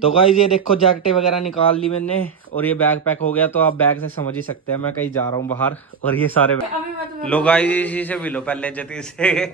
तो गाइस ये देखो जैकेटें वगैरह निकाल ली मैंने और ये बैग पैक हो गया। तो आप बैग से समझ ही सकते हैं मैं कहीं जा रहा हूँ बाहर। और ये सारे लो गाइस इसी से मिलो पहले जति से।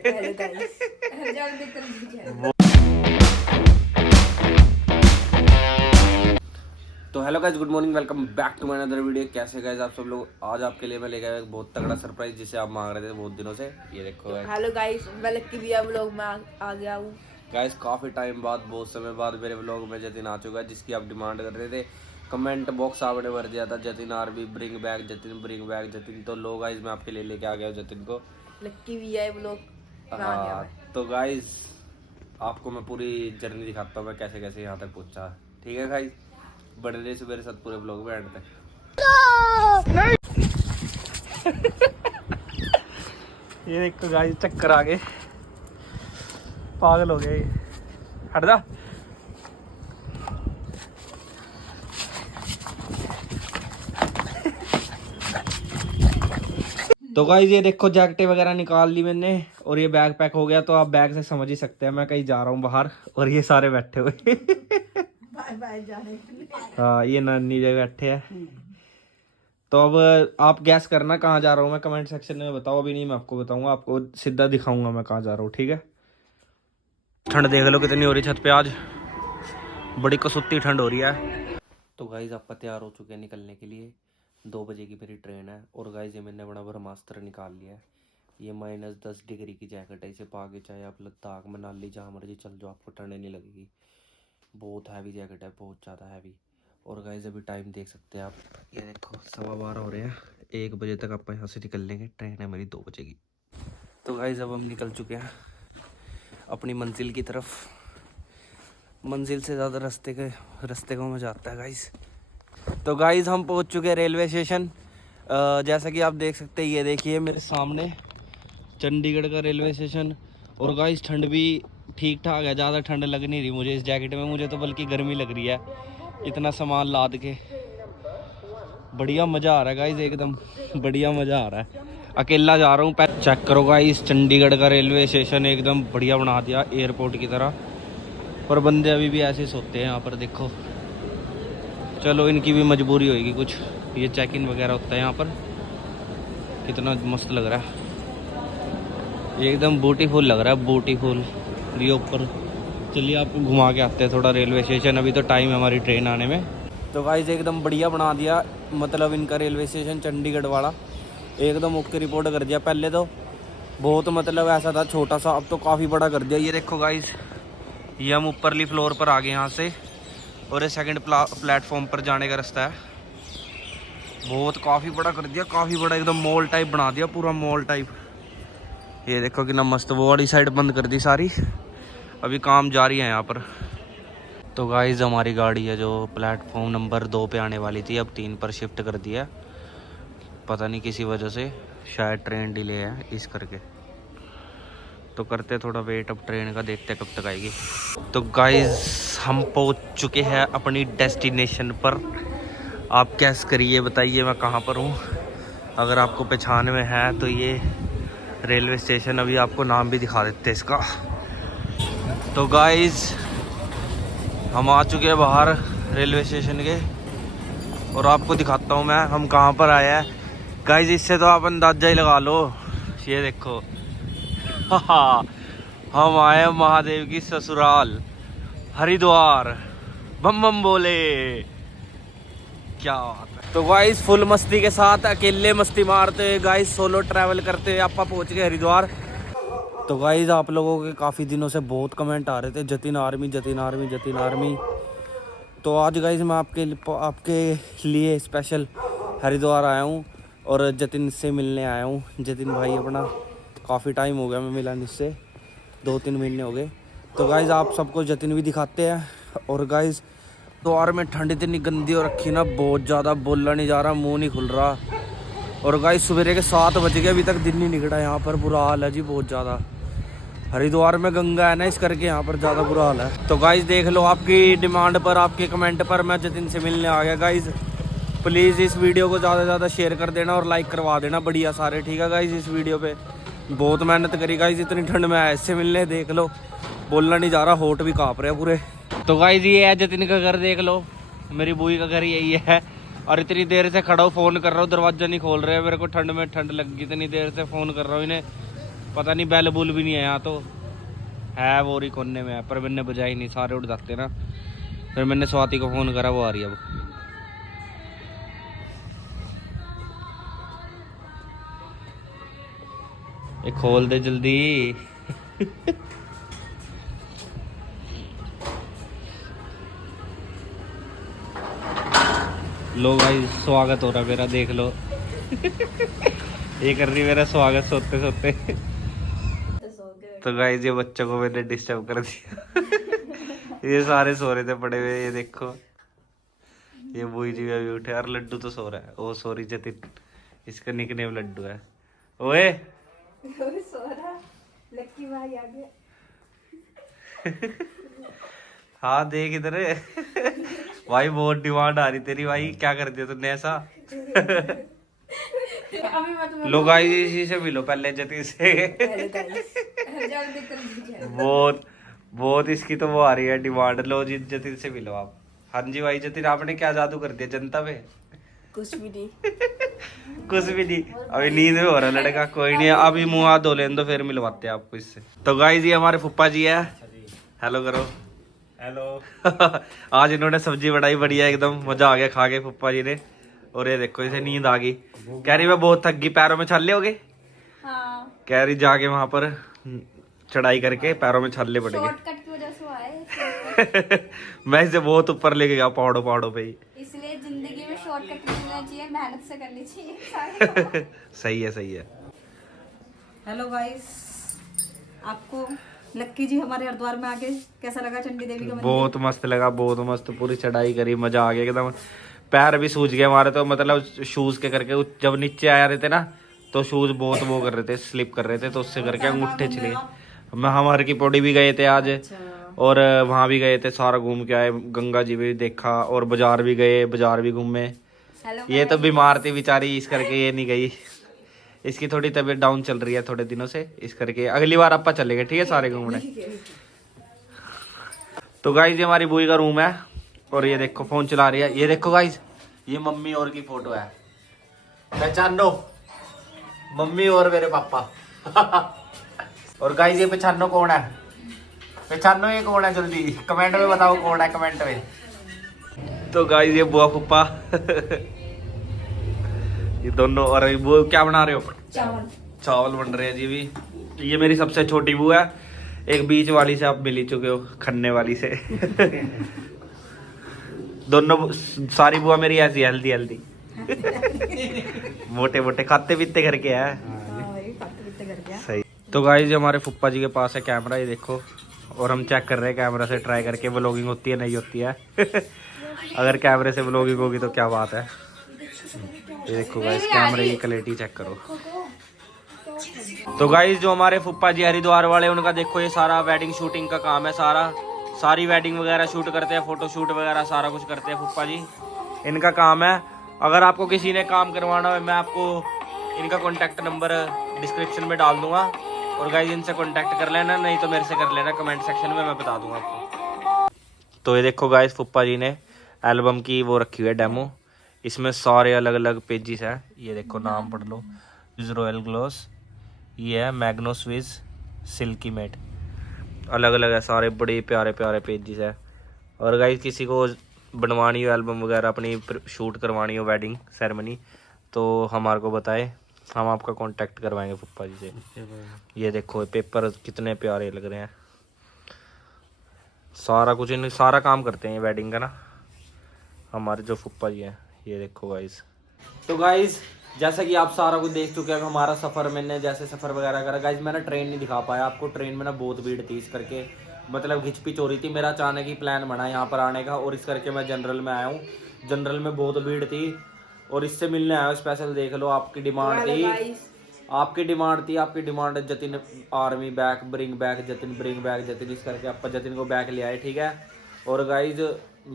तो hello guys, good morning, welcome back to my another video. कैसे गाइस आप सब लोग? आज आपके लिए मैं लेके आया एक बहुत तगड़ा सरप्राइज जिसे आप मांग रहे थे बहुत दिनों से। ये देखो गाइस। हेलो गाइस, मैं लक्की भैया व्लॉग में आ गया हूँ। गाइस काफ़ी टाइम बाद, बहुत समय बाद मेरे व्लॉग में जतिन आ चुका है, जिसकी आप डिमांड कर रहे थे। कमेंट बॉक्स आपने भर दिया था Jatin RB bring back Jatin, bring back Jatin. तो लो गाइस मैं आपके लिए लेके आ गया हूँ जतिन को। लक्की भैया व्लॉग में आ गया मैं। तो गाइस आपको मैं पूरी जर्नी दिखाता हूँ मैं कैसे कैसे यहाँ तक पहुँचा। ठीक है गाइस, बने रहिए मेरे साथ पूरे ब्लॉग में एंड तक। ये देखो गाइस चक्कर आ गए, पागल हो गए। हट जा। तो गाइस ये देखो जैकेटें वगैरह निकाल ली मैंने और ये बैग पैक हो गया। तो आप बैग से समझ ही सकते हैं मैं कहीं जा रहा हूँ बाहर। और ये सारे बैठे हुए बाय बाय जाने के लिए। हाँ ये नानी जगह बैठे हैं। तो अब आप गैस करना कहाँ जा रहा हूँ मैं, कमेंट सेक्शन में बताओ। अभी नहीं मैं आपको बताऊंगा, आपको सीधा दिखाऊंगा मैं कहाँ जा रहा हूँ। ठीक है। ठंड देख लो कितनी हो रही छत पे आज, बड़ी कसुत्ती ठंड हो रही है। तो गाइज आपका तैयार हो चुके हैं निकलने के लिए। 2 बजे की मेरी ट्रेन है। और गाइज ये मैंने बड़ा ब्रह्मास्त्र निकाल लिया है। ये -10 डिग्री की जैकेट है। इसे पा के चाहे आप लद्दाख मनाली जहाँ मर्जी चल जाओ, आपको ठंड नहीं लगेगी। बहुत हैवी जैकेट है, बहुत ज़्यादा हैवी। और गाइज अभी टाइम देख सकते हैं आप, ये देखो 12:15 हो रहे हैं। 1 बजे तक आप यहाँ से निकल लेंगे। ट्रेन है मेरी 2 बजे की। तो गाइज अब हम निकल चुके हैं अपनी मंजिल की तरफ। मंजिल से ज़्यादा रास्ते को मजा आता है गाइज। तो गाइज हम पहुंच चुके हैं रेलवे स्टेशन। जैसा कि आप देख सकते हैं, ये देखिए मेरे सामने चंडीगढ़ का रेलवे स्टेशन। और गाइज ठंड भी ठीक ठाक है, ज़्यादा ठंड लग नहीं रही मुझे इस जैकेट में। मुझे तो बल्कि गर्मी लग रही है, इतना सामान लाद के। बढ़िया मज़ा आ रहा है गाइज, एकदम बढ़िया मज़ा आ रहा है। अकेला जा रहा हूँ। चेक करो गाइज, चंडीगढ़ का रेलवे स्टेशन एकदम बढ़िया बना दिया एयरपोर्ट की तरह। पर बंदे अभी भी ऐसे सोते हैं यहाँ पर, देखो। चलो इनकी भी मजबूरी होगी कुछ। ये चेक इन वगैरह होता है यहाँ पर। कितना मस्त लग रहा है, ये एकदम ब्यूटीफुल लग रहा है, ब्यूटीफुल। ये ऊपर चलिए आपको घुमा के आते हैं थोड़ा रेलवे स्टेशन। अभी तो टाइम है हमारी ट्रेन आने में। तो गाइस एकदम बढ़िया बना दिया, मतलब इनका रेलवे स्टेशन चंडीगढ़ वाला एकदम ओके रिपोर्ट कर दिया। पहले तो बहुत मतलब ऐसा था छोटा सा, अब तो काफ़ी बड़ा कर दिया। ये देखो गाइस, ये हम ऊपरली फ्लोर पर आ गए यहाँ से। और ये सेकंड प्लेटफॉर्म पर जाने का रास्ता है। बहुत काफ़ी बड़ा कर दिया, काफ़ी बड़ा, एकदम मॉल टाइप बना दिया, पूरा मॉल टाइप। ये देखो कितना मस्त। वो वाली साइड बंद कर दी सारी, अभी काम जारी है यहाँ पर। तो गाइस हमारी गाड़ी है जो प्लेटफॉर्म नंबर 2 पे आने वाली थी, अब 3 पर शिफ्ट कर दिया। पता नहीं किसी वजह से, शायद ट्रेन डिले है इस करके। तो करते थोड़ा वेट अब ट्रेन का, देखते कब तक आएगी। तो गाइस हम पहुंच चुके हैं अपनी डेस्टिनेशन पर। आप कैस करिए, बताइए मैं कहां पर हूं। अगर आपको पहचान में है तो ये रेलवे स्टेशन, अभी आपको नाम भी दिखा देते हैं इसका। तो गाइस हम आ चुके हैं बाहर रेलवे स्टेशन के, और आपको दिखाता हूं मैं हम कहां पर आए हैं। गाइस इससे तो आप अंदाजा ही लगा लो। ये देखो हम आए महादेव की ससुराल हरिद्वार। बम बम बोले, क्या बात है। तो गाइस फुल मस्ती के साथ, अकेले मस्ती मारते गाइस, सोलो ट्रैवल करते आप पहुंच गए हरिद्वार। तो गाइस आप लोगों के काफ़ी दिनों से बहुत कमेंट आ रहे थे Jatin army Jatin army Jatin army. तो आज गाइस मैं आपके लिए स्पेशल हरिद्वार आया हूँ और जतिन से मिलने आया हूँ। जतिन भाई अपना, काफ़ी टाइम हो गया मैं मिला इससे, 2-3 महीने हो गए। तो गाइज़ आप सबको जतिन भी दिखाते हैं। और गाइज़ द्वार में ठंड इतनी गंदी हो रखी ना, बहुत ज़्यादा, बोलना नहीं जा रहा, मुंह नहीं खुल रहा। और गाइज़ सवेरे के 7 बज गए, अभी तक दिन नहीं निकला। यहाँ पर बुरा हाल है जी, बहुत ज़्यादा। हरिद्वार में गंगा है ना, इस करके यहाँ पर ज़्यादा बुरा हाल है। तो गाइज़ देख लो, आपकी डिमांड पर, आपके कमेंट पर मैं जतिन से मिलने आ गया। गाइज़ प्लीज़ इस वीडियो को ज़्यादा से ज़्यादा शेयर कर देना और लाइक करवा देना बढ़िया सारे। ठीक है गाइज़, इस वीडियो पे बहुत मेहनत करी गाइज़, इतनी ठंड में ऐसे मिलने, देख लो बोलना नहीं जा रहा, होठ भी काँप रहे हैं पूरे। तो गाइस ये है जतिन का घर, देख लो, मेरी बुई का घर यही है। और इतनी देर से खड़ा हूँ, फ़ोन कर रहा हूँ, दरवाज़ा नहीं खोल रहे हैं। मेरे को ठंड में ठंड लग गई, इतनी देर से फ़ोन कर रहा हूँ इन्हें, पता नहीं बैल बुल भी नहीं है यहाँ। तो है वो रही कोने में है, पर मैंने बजाई नहीं, सारे उठ जाते ना। फिर मैंने स्वाति को फ़ोन करा, वो आ रही है अब। ये खोल दे जल्दी। लो भाई स्वागत हो रहा मेरा, देख लो। ये कर रही मेरा स्वागत सोते सोते। तो गाइस ये बच्चों को मैंने डिस्टर्ब कर दिया। ये सारे सो रहे थे पड़े हुए, ये देखो। ये बुई जी अभी उठे, और लड्डू तो सो रहा है। ओ सॉरी जतिन, इसका निकनेम लड्डू है। ओए सो रहा, लक्की भाई आ गया। हाँ देख इधर। भाई बहुत डिमांड आ रही तेरी भाई, क्या कर दिया तुमने ऐसा? अभी मैं तुम्हें लो गाइस इसी से मिलो पहले, जतिन से। जल्दी कर दीजिए। बहुत बहुत इसकी तो वो आ रही है डिमांड। लो जी जतिन से मिलो आप। हाँ जी भाई जतिन, आपने क्या जादू कर दिया जनता पे? कुछ भी नहीं। कुछ भी नहीं, अभी नींद में हो रहा लड़का। कोई नहीं, अभी मुंह हाथ धो लेने दो, फिर मिलवाते हैं आपको इससे। तो गाइस ये हमारे फुप्पा जी है, हेलो करो। हेलो। आज इन्होंने सब्जी बनाई बढ़िया एकदम, मजा आ गया खा के फुप्पा जी ने। और ये देखो इसे नींद आ गई, कह रही मैं बहुत थक गई, पैरों में छाले हो गए। हाँ। कह रही जाके वहां पर चढ़ाई करके पैरों में छाले पड़ गए। शॉर्टकट की वजह से आए। मैं इसे बहुत ऊपर लेके गया, पहाड़ों पहाड़ों पे ही। इसलिए जिंदगी में शॉर्टकट नहीं मिलना चाहिए, मेहनत से करनी चाहिए सारे। सही है सही है। हेलो गाइस, आपको लक्की जी हमारे हरिद्वार में आके कैसा लगा? चंडी देवी का मंदिर बहुत मस्त लगा, बहुत मस्त। पूरी चढ़ाई करी, मजा आ गया एकदम। पैर भी सूज गए हमारे तो, मतलब शूज के करके जब नीचे आया रहे थे ना, तो शूज बहुत वो कर रहे थे, स्लिप कर रहे थे, तो उससे करके अंगूठे छिले। हम हर की पौड़ी भी गए थे आज, और वहाँ भी गए थे, सारा घूम के आए। गंगा जी भी देखा, और बाजार भी गए, बाजार भी घूमे। ये तो बीमार थी बेचारी, इस करके ये नहीं गई। इसकी थोड़ी तबीयत डाउन चल रही है थोड़े दिनों से, इस करके अगली बार आपा चलेंगे, ठीक है, सारे घूमने। तो गाइज ये हमारी बुई का रूम है, और ये देखो फोन चला रही है। ये देखो गाइज, ये मम्मी और की फोटो है, पहचानो मम्मी और मेरे पापा। और गाइज ये पहचानो कौन है? पहचानो ये कौन है? जल्दी कमेंट में बताओ कौन है, कमेंट में। तो गाइज ये बुआ फुप्पा। ये दोनों। और वो क्या बना रहे हो? चावल। चावल बन रहे हैं जी भी। ये मेरी सबसे छोटी बुआ है, एक बीच वाली से आप मिल ही चुके हो, खन्ने वाली से। दोनों सारी बुआ मेरी ऐसी हेल्दी हेल्दी, मोटे मोटे, खाते पीते करके है। सही। तो गाइस हमारे फुप्पा जी के पास है कैमरा, ये देखो, और हम चेक कर रहे हैं कैमरा से ट्राई करके व्लॉगिंग होती है नहीं होती है। अगर कैमरे से व्लॉगिंग होगी तो क्या बात है। ये देखो गाइस कैमरे की क्वालिटी चेक करो। तो गाइस जो हमारे फुप्पा जी हरिद्वार वाले, उनका देखो ये सारा वेडिंग शूटिंग का काम है, सारी वेडिंग वगैरह शूट करते हैं, फोटो शूट वगैरह सारा कुछ करते हैं फुप्पा जी, इनका काम है। अगर आपको किसी ने काम करवाना हो, मैं आपको इनका कॉन्टैक्ट नंबर डिस्क्रिप्शन में डाल दूंगा, और गाइस इनसे कॉन्टैक्ट कर लेना, नहीं तो मेरे से कर लेना कमेंट सेक्शन में, मैं बता दूंगा आपको। तो ये देखो गाइस फुप्पा जी ने एल्बम की वो रखी हुई है डेमो, इसमें सारे अलग अलग पेजेस हैं। ये देखो नाम पढ़ लो, रॉयल ग्लोस, ये है मैग्नो स्विस सिल्की मेट, अलग अलग है सारे, बड़े प्यारे प्यारे पेजेस है। और गाइस किसी को बनवानी हो एल्बम वगैरह, अपनी शूट करवानी हो वेडिंग सेरेमनी, तो हमारे को बताए, हम आपका कांटेक्ट करवाएंगे फुप्पा जी से। ये देखो पेपर कितने प्यारे लग रहे हैं, सारा कुछ इन सारा काम करते हैं वेडिंग का ना हमारे जो फुप्पा जी हैं। ये देखो गाइस। तो गाइस जैसा कि आप सारा कुछ देख चुके हैं हमारा सफ़र, मैंने जैसे सफ़र वगैरह करा गाइस, मैंने ट्रेन नहीं दिखा पाया आपको, ट्रेन में ना बहुत भीड़ थी, इस करके मतलब घिचपिच हो रही थी। मेरा अचानक ही प्लान बना यहाँ पर आने का, और इस करके मैं जनरल में आया हूँ। जनरल में बहुत भीड़ थी, और इससे मिलने आया हूँ स्पेशल। देख लो आपकी डिमांड थी, आपकी demand Jatin army back, bring back Jatin, bring back Jatin, इस करके आप जतिन को बैक ले आए, ठीक है। और गाइज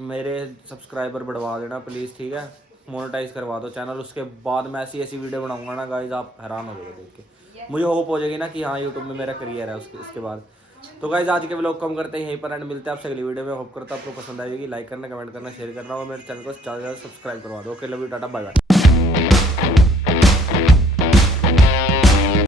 मेरे सब्सक्राइबर बढ़वा देना प्लीज़, ठीक है, मोनेटाइज करवा दो चैनल, उसके बाद मैं ऐसी ऐसी वीडियो बनाऊंगा ना गाइज, आप हैरान हो जाओगे देख के। मुझे होप हो जाएगी ना कि हाँ यूट्यूब में मेरा करियर है उसके बाद। तो गाइस आज के व्लॉग को हम करते हैं यहीं पर एंड मिलते हैं आपसे अगली वीडियो में। होप करता हूं आपको पसंद आएगी। लाइक करना, कमेंट करना, शेयर करना और मेरे चैनल को ज़्यादा से ज़्यादा सब्सक्राइब करवा दो। Okay, love you, tata, bye bye.